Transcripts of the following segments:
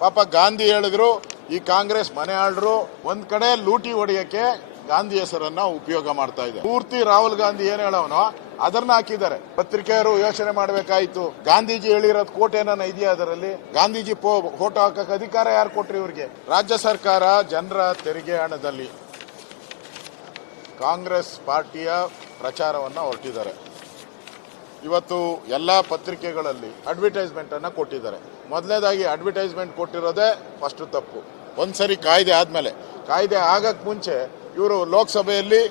ಪಾಪ ಗಾಂಧಿ ಹೇಳಿದ್ರು ಈ ಕಾಂಗ್ರೆಸ್ ಮನೆ ಆಳ್ರು ಒಂದ್ ಕಡೆ ಲೂಟಿ ಹೊಡೆಯಕ್ಕೆ ಗಾಂಧಿ ಹೆಸರನ್ನ ಉಪಯೋಗ ಮಾಡ್ತಾ ಇದೆ. ಪೂರ್ತಿ ರಾಹುಲ್ ಗಾಂಧಿ ಏನ್ ಹೇಳೋನೋ ಅದನ್ನ ಹಾಕಿದ್ದಾರೆ. ಪತ್ರಿಕೆಯವರು ಯೋಚನೆ ಮಾಡಬೇಕಾಯ್ತು, ಗಾಂಧೀಜಿ ಹೇಳಿರೋದು ಕೋಟ್ ಏನಾನ ಇದೆಯಾ ಅದರಲ್ಲಿ? ಗಾಂಧೀಜಿ ಫೋಟೋ ಹಾಕಕ್ಕೆ ಅಧಿಕಾರ ಯಾರು ಕೊಟ್ರಿ ಇವ್ರಿಗೆ? ರಾಜ್ಯ ಸರ್ಕಾರ ಜನರ ತೆರಿಗೆ ಹಣದಲ್ಲಿ ಕಾಂಗ್ರೆಸ್ ಪಾರ್ಟಿಯ ಪ್ರಚಾರವನ್ನ ಹೊರಟಿದ್ದಾರೆ. ಇವತ್ತು ಎಲ್ಲಾ ಪತ್ರಿಕೆಗಳಲ್ಲಿ ಅಡ್ವರ್ಟೈಸ್ಮೆಂಟ್ ಅನ್ನ ಕೊಟ್ಟಿದ್ದಾರೆ. ಮೊದಲನೇದಾಗಿ ಅಡ್ವರ್ಟೈಸ್ಮೆಂಟ್ ಕೊಟ್ಟಿರೋದೇ ಫಸ್ಟ್ ತಪ್ಪು. ಒಂದ್ಸರಿ ಕಾಯ್ದೆ ಆದ್ಮೇಲೆ, ಕಾಯ್ದೆ ಆಗಕ್ ಮುಂಚೆ ಇವರು ಲೋಕಸಭೆಯಲ್ಲಿ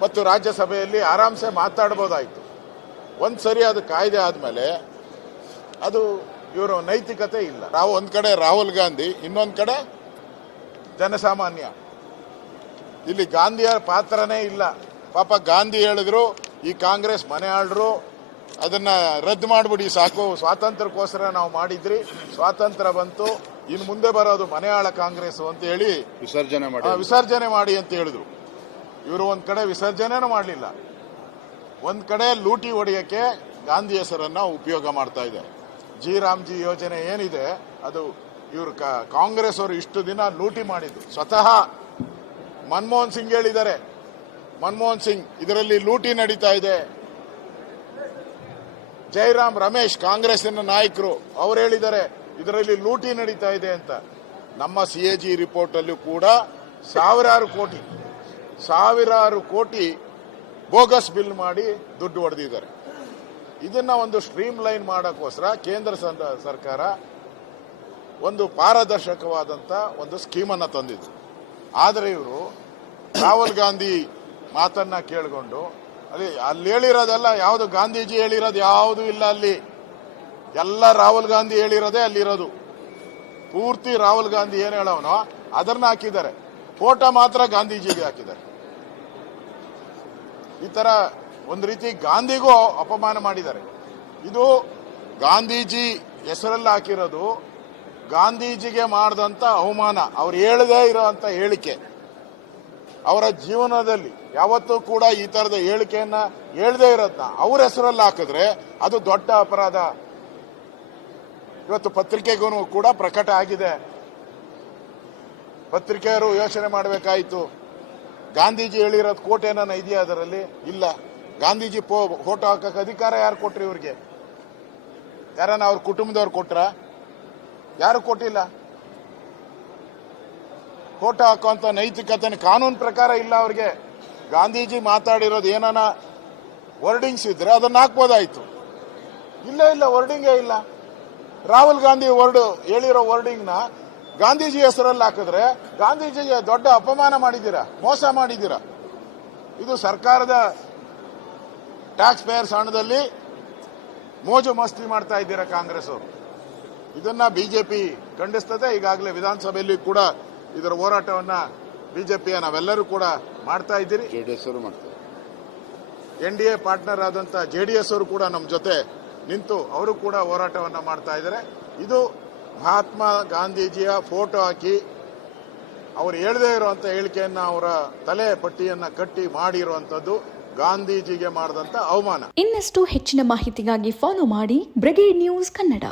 ಮತ್ತು ರಾಜ್ಯಸಭೆಯಲ್ಲಿ ಆರಾಮ್ಸೆ ಮಾತಾಡ್ಬೋದಾಯ್ತು. ಒಂದ್ಸರಿ ಅದು ಕಾಯ್ದೆ ಆದ್ಮೇಲೆ ಅದು ಇವರು ನೈತಿಕತೆ ಇಲ್ಲ. ಒಂದ್ ಕಡೆ ರಾಹುಲ್ ಗಾಂಧಿ, ಇನ್ನೊಂದ್ ಕಡೆ ಜನಸಾಮಾನ್ಯ. ಇಲ್ಲಿ ಗಾಂಧಿಯ ಪಾತ್ರನೇ ಇಲ್ಲ. ಪಾಪ ಗಾಂಧಿ ಹೇಳಿದ್ರು ಈ ಕಾಂಗ್ರೆಸ್ ಮನೆ ಆಳ್ರು ಅದನ್ನ ರದ್ದು ಮಾಡ್ಬಿಡಿ ಸಾಕು, ಸ್ವಾತಂತ್ರ್ಯಕ್ಕೋಸ್ಕರ ನಾವು ಮಾಡಿದ್ರಿ, ಸ್ವಾತಂತ್ರ್ಯ ಬಂತು, ಇನ್ನು ಮುಂದೆ ಬರೋದು ಮನೆ ಆಳ ಕಾಂಗ್ರೆಸ್ ಅಂತ ಹೇಳಿ ವಿಸರ್ಜನೆ ಮಾಡಿ ಅಂತ ಹೇಳಿದ್ರು. ಇವರು ಒಂದ್ ಕಡೆ ವಿಸರ್ಜನೆನೂ ಮಾಡಲಿಲ್ಲ, ಒಂದ್ ಕಡೆ ಲೂಟಿ ಹೊಡೆಯಕ್ಕೆ ಗಾಂಧಿ ಹೆಸರನ್ನ ಉಪಯೋಗ ಮಾಡ್ತಾ ಇದೆ. ಜಿ ರಾಮ್ಜಿ ಯೋಜನೆ ಏನಿದೆ ಅದು ಇವರು ಕಾಂಗ್ರೆಸ್ ಅವರು ಇಷ್ಟು ದಿನ ಲೂಟಿ ಮಾಡಿದ್ರು. ಸ್ವತಃ ಮನಮೋಹನ್ ಸಿಂಗ್ ಹೇಳಿದ್ದಾರೆ, ಮನಮೋಹನ್ ಸಿಂಗ್ ಇದರಲ್ಲಿ ಲೂಟಿ ನಡೀತಾ ಇದೆ. ಜೈರಾಮ್ ರಮೇಶ್ ಕಾಂಗ್ರೆಸ್ಸಿನ ನಾಯಕರು ಅವರು ಹೇಳಿದ್ದಾರೆ ಇದರಲ್ಲಿ ಲೂಟಿ ನಡೀತಾ ಇದೆ ಅಂತ. ನಮ್ಮ CAG ರಿಪೋರ್ಟ್ ಅಲ್ಲೂ ಕೂಡ ಸಾವಿರಾರು ಕೋಟಿ ಬೋಗಸ್ ಬಿಲ್ ಮಾಡಿ ದುಡ್ಡು ಹೊಡೆದಿದ್ದಾರೆ. ಇದನ್ನ ಒಂದು ಸ್ಟ್ರೀಮ್ ಲೈನ್ ಮಾಡೋಕ್ಕೋಸ್ಕರ ಕೇಂದ್ರ ಸರ್ಕಾರ ಒಂದು ಪಾರದರ್ಶಕವಾದಂತ ಒಂದು ಸ್ಕೀಮನ್ನ ತಂದಿದ್ರು. ಆದರೆ ಇವರು ರಾಹುಲ್ ಗಾಂಧಿ ಮಾತನ್ನ ಕೇಳಿಕೊಂಡು ಅಲ್ಲಿ ಹೇಳಿರೋದೆಲ್ಲ ಯಾವುದು ಗಾಂಧೀಜಿ ಹೇಳಿರೋದು ಯಾವುದು ಇಲ್ಲ, ಅಲ್ಲಿ ಎಲ್ಲ ರಾಹುಲ್ ಗಾಂಧಿ ಹೇಳಿರೋದೇ ಅಲ್ಲಿರೋದು. ಪೂರ್ತಿ ರಾಹುಲ್ ಗಾಂಧಿ ಏನ್ ಹೇಳೋನೋ ಅದನ್ನ ಹಾಕಿದ್ದಾರೆ, ಫೋಟೋ ಮಾತ್ರ ಗಾಂಧೀಜಿಗೆ ಹಾಕಿದ್ದಾರೆ. ಈ ತರ ಒಂದು ರೀತಿ ಗಾಂಧಿಗೂ ಅಪಮಾನ ಮಾಡಿದ್ದಾರೆ. ಇದು ಗಾಂಧೀಜಿ ಹೆಸರಲ್ಲಿ ಹಾಕಿರೋದು ಗಾಂಧೀಜಿಗೆ ಮಾಡಿದಂತ ಅವಮಾನ. ಅವ್ರು ಹೇಳದೇ ಇರೋಂತ ಹೇಳಿಕೆ, ಅವರ ಜೀವನದಲ್ಲಿ ಯಾವತ್ತೂ ಕೂಡ ಈ ತರದ ಹೇಳಿಕೆಯನ್ನ ಹೇಳದೇ ಇರೋದನ್ನ ಅವ್ರ ಹೆಸರಲ್ಲಿ ಹಾಕಿದ್ರೆ ಅದು ದೊಡ್ಡ ಅಪರಾಧ. ಇವತ್ತು ಪತ್ರಿಕೆಗೂ ಕೂಡ ಪ್ರಕಟ ಆಗಿದೆ. ಪತ್ರಿಕೆಯವರು ಯೋಚನೆ ಮಾಡಬೇಕಾಯ್ತು, ಗಾಂಧೀಜಿ ಹೇಳಿರೋದು ಕೋಟ್ ಏನಾನ ಇದೆಯಾ ಅದರಲ್ಲಿ? ಇಲ್ಲ. ಗಾಂಧೀಜಿ ಫೋಟೋ ಹಾಕಕ್ಕೆ ಅಧಿಕಾರ ಯಾರು ಕೊಟ್ರಿ ಇವ್ರಿಗೆ? ಯಾರನ್ನ ಅವ್ರ ಕುಟುಂಬದವ್ರು ಕೊಟ್ರ? ಯಾರು ಕೊಟ್ಟಿಲ್ಲ. ಫೋಟೋ ಹಾಕುವಂತ ನೈತಿಕತೆ ಕಾನೂನು ಪ್ರಕಾರ ಇಲ್ಲ ಅವ್ರಿಗೆ. ಗಾಂಧೀಜಿ ಮಾತಾಡಿರೋದು ಏನಾನ ವರ್ಡಿಂಗ್ಸ್ ಇದ್ರೆ ಅದನ್ನ ಹಾಕ್ಬೋದಾಯ್ತು. ಇಲ್ಲ, ವರ್ಡಿಂಗೇ ಇಲ್ಲ. ರಾಹುಲ್ ಗಾಂಧಿ ಹೇಳಿರೋ ವರ್ಡಿಂಗ್ನ ಗಾಂಧೀಜಿ ಹೆಸರಲ್ಲಿ ಹಾಕಿದ್ರೆ ಗಾಂಧೀಜಿಗೆ ದೊಡ್ಡ ಅಪಮಾನ ಮಾಡಿದ್ದೀರಾ, ಮೋಸ ಮಾಡಿದ್ದೀರಾ. ಇದು ಸರ್ಕಾರದ ಟ್ಯಾಕ್ಸ್ ಪೇಯರ್ಸ್ ಹಣದಲ್ಲಿ ಮೋಜು ಮಸ್ತಿ ಮಾಡ್ತಾ ಇದ್ದೀರಾ ಕಾಂಗ್ರೆಸ್ ಅವರು. ಇದನ್ನ ಬಿಜೆಪಿ ಖಂಡಿಸ್ತದೆ. ಈಗಾಗಲೇ ವಿಧಾನಸಭೆಯಲ್ಲಿ ಕೂಡ ಇದರ ಹೋರಾಟವನ್ನ ಬಿಜೆಪಿಯ ನಾವೆಲ್ಲರೂ ಕೂಡ ಮಾಡ್ತಾ ಇದ್ದೀರಿ. JDS ಅವರು ಮಾಡ್ತಾರೆ. NDA ಪಾರ್ಟ್ನರ್ ಆದಂತ JDS ಅವರು ಕೂಡ ನಮ್ಮ ಜೊತೆ ನಿಂತು ಅವರು ಕೂಡ ಹೋರಾಟವನ್ನ ಮಾಡ್ತಾ ಇದ್ದಾರೆ. ಇದು ಮಹಾತ್ಮ ಗಾಂಧೀಜಿಯ ಫೋಟೋ ಹಾಕಿ ಅವರು ಹೇಳದೇ ಇರುವಂತ ಹೇಳಿಕೆಯನ್ನ ಅವರ ತಲೆ ಪಟ್ಟಿಯನ್ನ ಕಟ್ಟಿ ಮಾಡಿರುವಂತದ್ದು ಗಾಂಧೀಜಿಗೆ ಮಾಡಿದಂತ ಅವಮಾನ. ಇನ್ನಷ್ಟು ಹೆಚ್ಚಿನ ಮಾಹಿತಿಗಾಗಿ ಫಾಲೋ ಮಾಡಿ ಬ್ರಿಗೇಡ್ ನ್ಯೂಸ್ ಕನ್ನಡ.